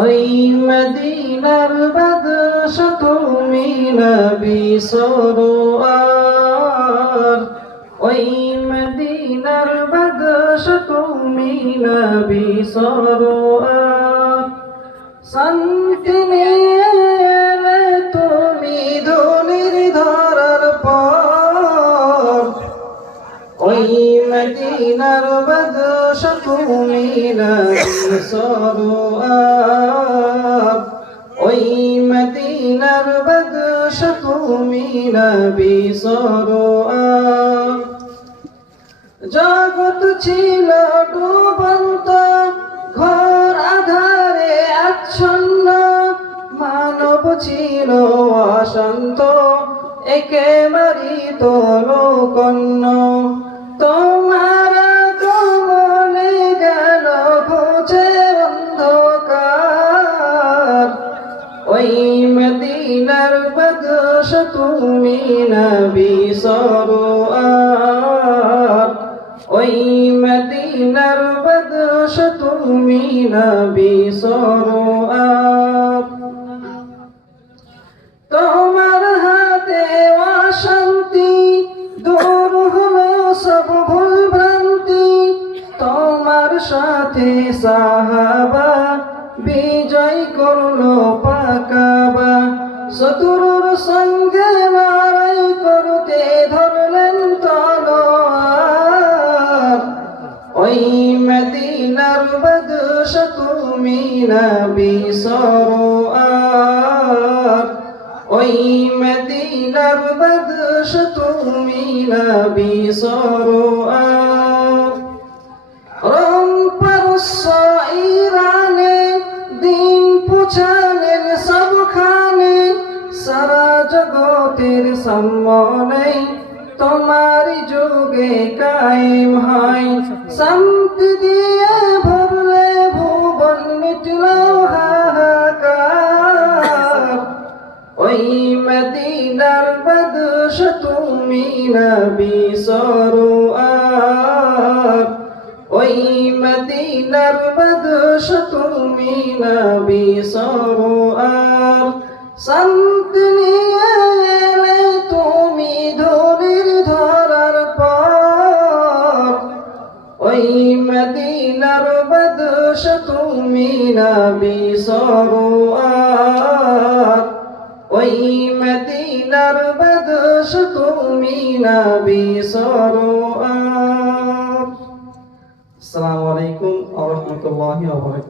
ওই মদিনার বাদশ তুমি নবী সরোয়ার, ওই মদিনার বাদশ তুমি নবী সরোয়ার। শান্তি নিয়ে এলে তুমি ধুলির ধরার পর, ওই মদিনার বাদশ তুমি নবী সরোয়ার, ওই মদিনার বাদশ তুমি নবী সরোয়ার। জগৎ ছিল ডুবন্ত ঘোর আধারে আচ্ছন্ন, মানব ছিল অশান্ত একেবারেই লোকন্য। তোমার কমলে গেল ঘুচে অন্ধকার, ওই মদিনার বাদশ তুমি নবী সরোয়ার, ওই মদিনার বাদশ তুমি নবী সরোয়ার। তোমার হাতে অশান্তি দূর হলো সব ভুল ভ্রান্তি, তোমার সাথে সাহাবা বিজয় করলো পাকাবা। শত্রুর সঙ্গে লড়াই করতে ধরলেন তলোয়ার, ওই মদিনার বাদশ তুমি নবী সরোয়ার, ওই মদিনার বাদশ তুমি নবী সরোয়ার। রোম পারস্য ইরানে দিন পৌঁছালেন সবখানে, সারা জগতের সম্মানে তোমারি যুগে কায়েম হয়। শান্তি দিয়ে ভরলে ভুবন মিটল হাহাকার, ওই মদিনার বাদশ তুমি নবী সরোয়ার, ওই মদিনার বাদশ তুমি নবী সরোয়ার। শান্তি নিয়ে এলে তুমি ধুলির ধরার পর, ওই মদিনার বাদশ তুমি নবী সরোয়ার, ওই মদিনার বাদশ তুমি নবী সরোয়ার। আসসালামু আলাইকুম ওয়া রাহমাতুল্লাহি ওয়া বারাকাতুহু।